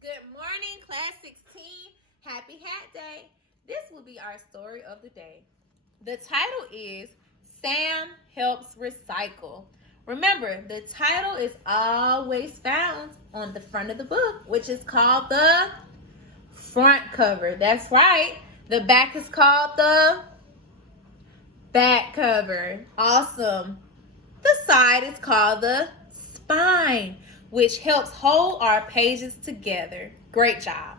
Good morning, class 16. Happy Hat Day. This will be our story of the day. The title is Sam Helps Recycle. Remember, the title is always found on the front of the book, which is called the front cover. That's right. The back is called the back cover. Awesome. The side is called the spine, which helps hold our pages together. Great job.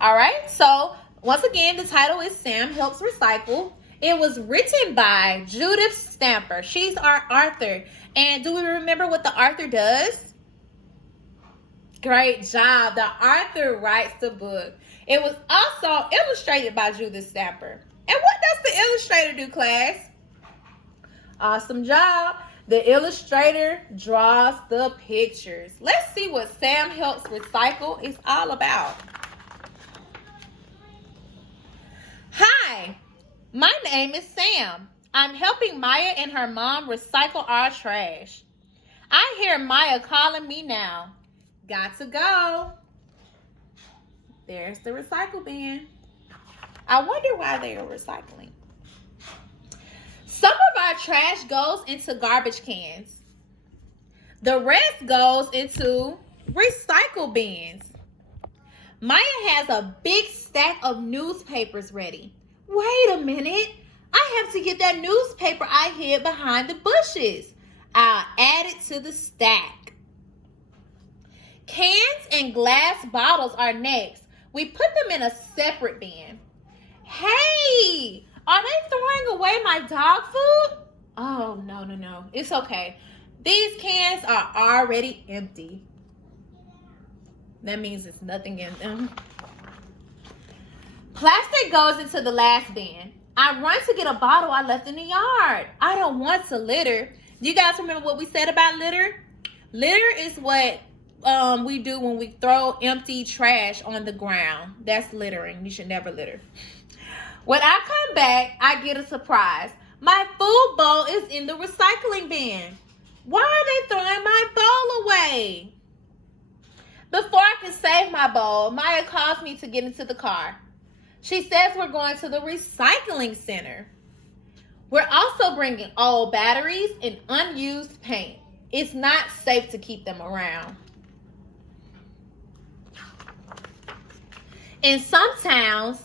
All right, so once again, the title is Sam Helps Recycle. It was written by Judith Stamper. She's our author. And do we remember what the author does? Great job. The author writes the book. It was also illustrated by Judith Stamper. And what does the illustrator do, class? Awesome job. The illustrator draws the pictures. Let's see what Sam Helps Recycle is all about. Hi, my name is Sam. I'm helping Maya and her mom recycle our trash. I hear Maya calling me now. Got to go. There's the recycle bin. I wonder why they are recycling. Some of our trash goes into garbage cans. The rest goes into recycle bins. Maya has a big stack of newspapers ready. Wait a minute. I have to get that newspaper I hid behind the bushes. I'll add it to the stack. Cans and glass bottles are next. We put them in a separate bin. Hey! Are they throwing away my dog food? Oh, no. It's okay. These cans are already empty. That means there's nothing in them. Plastic goes into the last bin. I run to get a bottle I left in the yard. I don't want to litter. Do you guys remember what we said about litter? Litter is what we do when we throw empty trash on the ground. That's littering. You should never litter. When I come back, I get a surprise. My food bowl is in the recycling bin. Why are they throwing my bowl away? Before I can save my bowl, Maya calls me to get into the car. She says we're going to the recycling center. We're also bringing old batteries and unused paint. It's not safe to keep them around. In some towns,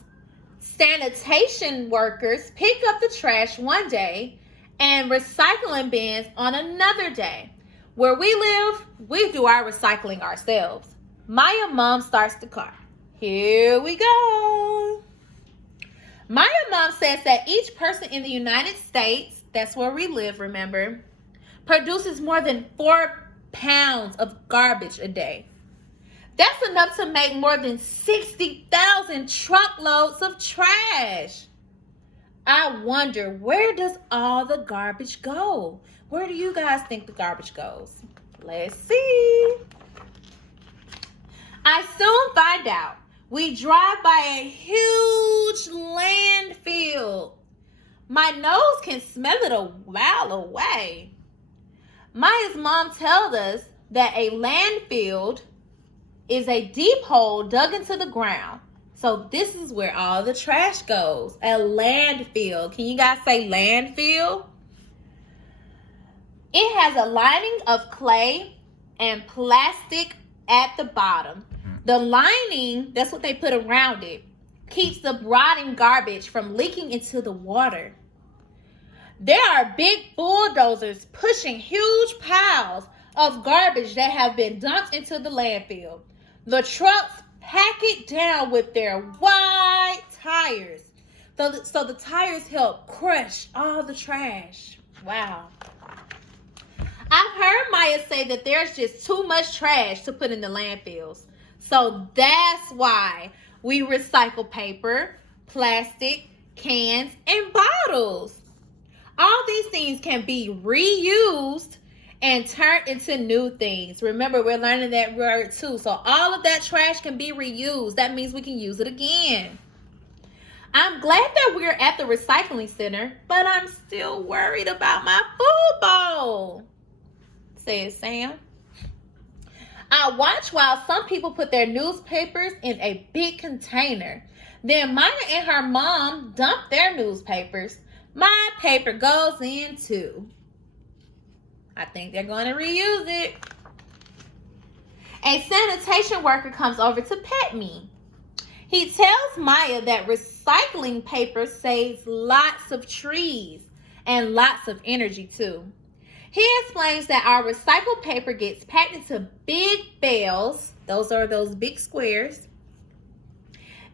sanitation workers pick up the trash one day and recycling bins on another day. Where we live, we do our recycling ourselves. Maya mom starts the car. Here we go. Maya mom says that each person in the United States, that's where we live, remember, produces more than 4 pounds of garbage a day. That's enough to make more than 60,000 truckloads of trash. I wonder, where does all the garbage go? Where do you guys think the garbage goes? Let's see. I soon find out. We drive by a huge landfill. My nose can smell it a mile away. Maya's mom tells us that a landfill is a deep hole dug into the ground. So this is where all the trash goes. A landfill. Can you guys say landfill? It has a lining of clay and plastic at the bottom. The lining, that's what they put around it, keeps the rotting garbage from leaking into the water. There are big bulldozers pushing huge piles of garbage that have been dumped into the landfill. The trucks pack it down with their wide tires. So the tires help crush all the trash. Wow. I've heard Maya say that there's just too much trash to put in the landfills. So that's why we recycle paper, plastic, cans, and bottles. All these things can be reused and turned into new things. Remember, we're learning that word too. So all of that trash can be reused. That means we can use it again. I'm glad that we're at the recycling center, but I'm still worried about my food bowl, says Sam. I watch while some people put their newspapers in a big container. Then Maya and her mom dump their newspapers. My paper goes in too. I think they're going to reuse it. A sanitation worker comes over to pet me. He tells Maya that recycling paper saves lots of trees and lots of energy too. He explains that our recycled paper gets packed into big bales, those are those big squares,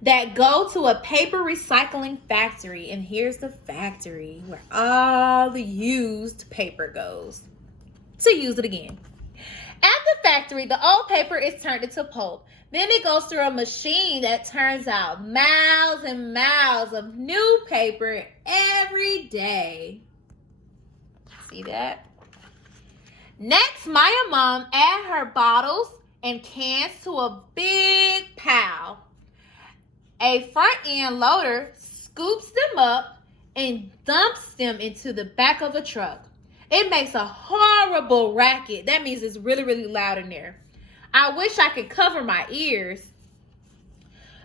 that go to a paper recycling factory. And here's the factory where all the used paper goes to use it again. At the factory, the old paper is turned into pulp. Then it goes through a machine that turns out miles and miles of new paper every day. See that? Next, Maya mom adds her bottles and cans to a big pile. A front end loader scoops them up and dumps them into the back of a truck. It makes a horrible racket. That means it's really, really loud in there. I wish I could cover my ears.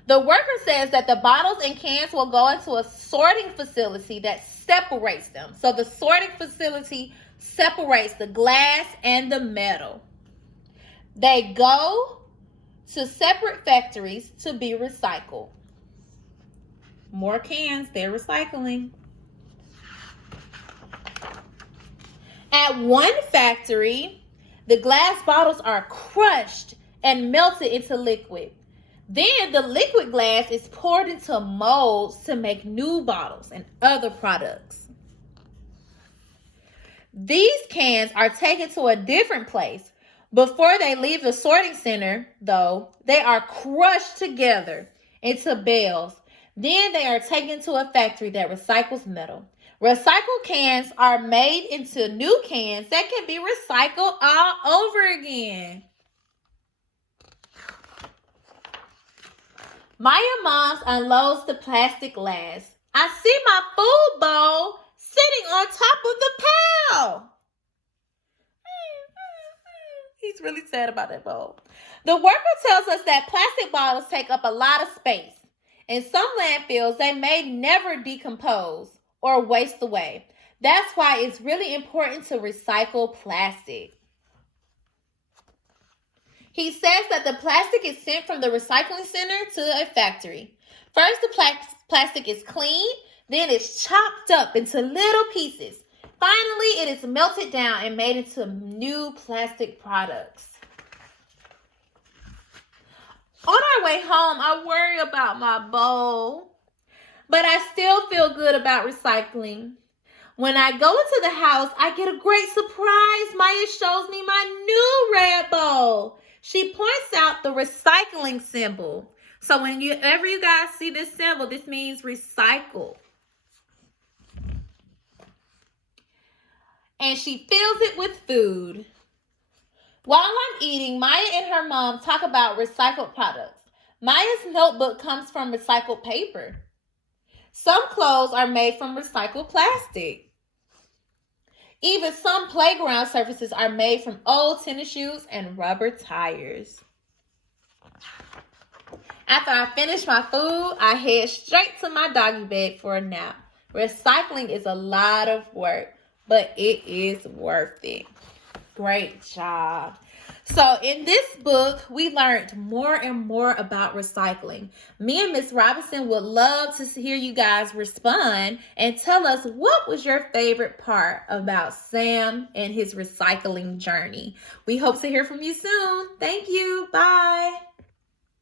The worker says that the bottles and cans will go into a sorting facility that separates them. So the sorting facility separates the glass and the metal. They go to separate factories to be recycled. More cans, they're recycling. At one factory, the glass bottles are crushed and melted into liquid. Then the liquid glass is poured into molds to make new bottles and other products. These cans are taken to a different place. Before they leave the sorting center, though, they are crushed together into bales. Then they are taken to a factory that recycles metal. Recycled cans are made into new cans that can be recycled all over again. Maya moms unloads the plastic glass. I see my food bowl sitting on top of the pile. He's really sad about that bowl. The worker tells us that plastic bottles take up a lot of space. In some landfills, they may never decompose or waste away. That's why it's really important to recycle plastic. He says that the plastic is sent from the recycling center to a factory. First, the plastic is cleaned, then it's chopped up into little pieces. Finally, it is melted down and made into new plastic products. On our way home, I worry about my bowl, but I still feel good about recycling. When I go into the house, I get a great surprise. Maya shows me my new red bowl. She points out the recycling symbol. So whenever you guys see this symbol, this means recycle. And she fills it with food. While I'm eating, Maya and her mom talk about recycled products. Maya's notebook comes from recycled paper. Some clothes are made from recycled plastic. Even some playground surfaces are made from old tennis shoes and rubber tires. After I finish my food, I head straight to my doggy bed for a nap. Recycling is a lot of work, but it is worth it. Great job. So in this book, we learned more and more about recycling. Me and Miss Robinson would love to hear you guys respond and tell us what was your favorite part about Sam and his recycling journey. We hope to hear from you soon. Thank you. Bye.